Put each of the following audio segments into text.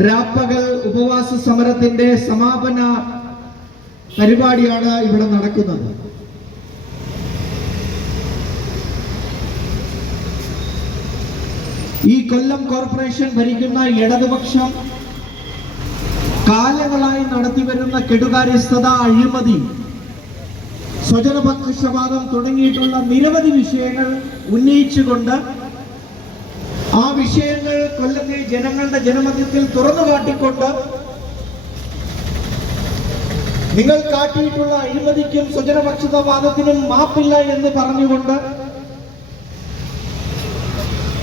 രാപ്പകൽ ഉപവാസ സമരത്തിന്റെ സമാപന പരിപാടിയാണ് ഇവിടെ നടക്കുന്നത്. ഈ കൊല്ലം കോർപ്പറേഷൻ ഭരിക്കുന്ന ഇടതുപക്ഷം കാലങ്ങളായി നടത്തിവരുന്ന കെടുകാര്യസ്ഥത അഴിമതി സ്വജനപക്ഷപാതം തുടങ്ങിയിട്ടുള്ള നിരവധി വിഷയങ്ങൾ ഉന്നയിച്ചുകൊണ്ട് ആ വിഷയങ്ങൾ കൊല്ലത്തെ ജനങ്ങളുടെ ജനമധ്യത്തിൽ തുറന്നു കാട്ടിക്കൊണ്ട് നിങ്ങൾ കാട്ടിയിട്ടുള്ള അഴിമതിക്കും സ്വജനപക്ഷതവാദത്തിനും മാപ്പില്ല എന്ന് പറഞ്ഞുകൊണ്ട്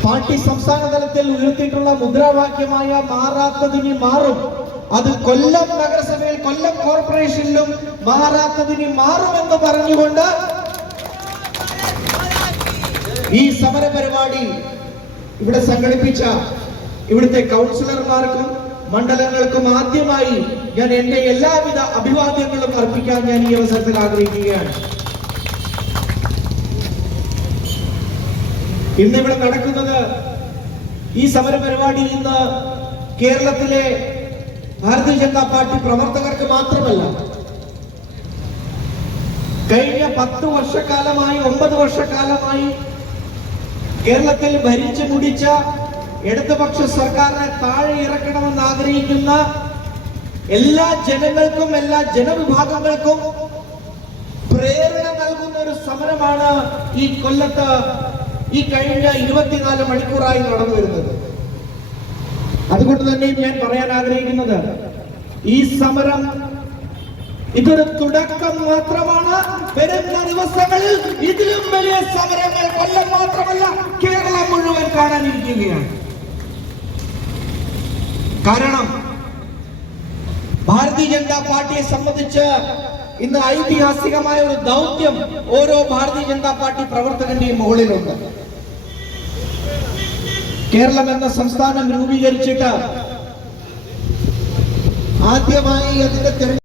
പാർട്ടി സംസ്ഥാന തലത്തിൽ ഉയർത്തിയിട്ടുള്ള മുദ്രാവാക്യമായ മാറാത്തതിന് മാറും. അത് കൊല്ലം നഗരസഭയിൽ കൊല്ലം കോർപ്പറേഷനിലും മാറാത്തതിന് മാറുമെന്ന് പറഞ്ഞുകൊണ്ട് ഈ സമര പരിപാടി ഇവിടെ സംഘടിപ്പിച്ച ഇവിടുത്തെ കൗൺസിലർമാർക്കും മണ്ഡലങ്ങൾക്കും ആദ്യമായി ഞാൻ എന്റെ എല്ലാവിധ അഭിവാദ്യങ്ങളും അർപ്പിക്കാൻ ഞാൻ ഈ അവസരത്തിൽ ആഗ്രഹിക്കുകയാണ്. ഇന്ന് ഇവിടെ നടക്കുന്നത് ഈ സമര പരിപാടി ഇന്ന് കേരളത്തിലെ ഭാരതീയ ജനതാ പാർട്ടി പ്രവർത്തകർക്ക് മാത്രമല്ല കഴിഞ്ഞ പത്ത് വർഷക്കാലമായി ഒമ്പത് വർഷക്കാലമായി കേരളത്തിൽ ഭരിച്ചു മുടിച്ച ഇടതുപക്ഷ സർക്കാരിനെ താഴെ ഇറക്കണമെന്ന് ആഗ്രഹിക്കുന്ന എല്ലാ ജനങ്ങൾക്കും എല്ലാ ജനവിഭാഗങ്ങൾക്കും പ്രേരണ നൽകുന്ന ഒരു സമരമാണ് ഈ കൊല്ലത്ത് ഈ കഴിഞ്ഞ ഇരുപത്തിനാല് മണിക്കൂറായി നടന്നു വരുന്നത്. അതുകൊണ്ട് തന്നെ ഞാൻ പറയാൻ ആഗ്രഹിക്കുന്നത് ഈ സമരം ഇതൊരു തുടക്കം മാത്രമാണ്. വരുന്ന ദിവസങ്ങളിൽ ഇതിലും വലിയ സമരങ്ങൾ കൊല്ലം മാത്രമല്ല കേരളം മുഴുവൻ കാണാനിരിക്കുകയാണ്. കാരണം ഭാരതീയ ജനതാ പാർട്ടിയെ സംബന്ധിച്ച് ഇന്ന് ഐതിഹാസികമായ ഒരു ദൗത്യം ഓരോ ഭാരതീയ ജനതാ പാർട്ടി പ്രവർത്തകന്റെയും മുകളിലുണ്ട്. കേരളം എന്ന സംസ്ഥാനം രൂപീകരിച്ചിട്ട് ആദ്യമായി അതിന്റെ തെരഞ്ഞെടുപ്പ്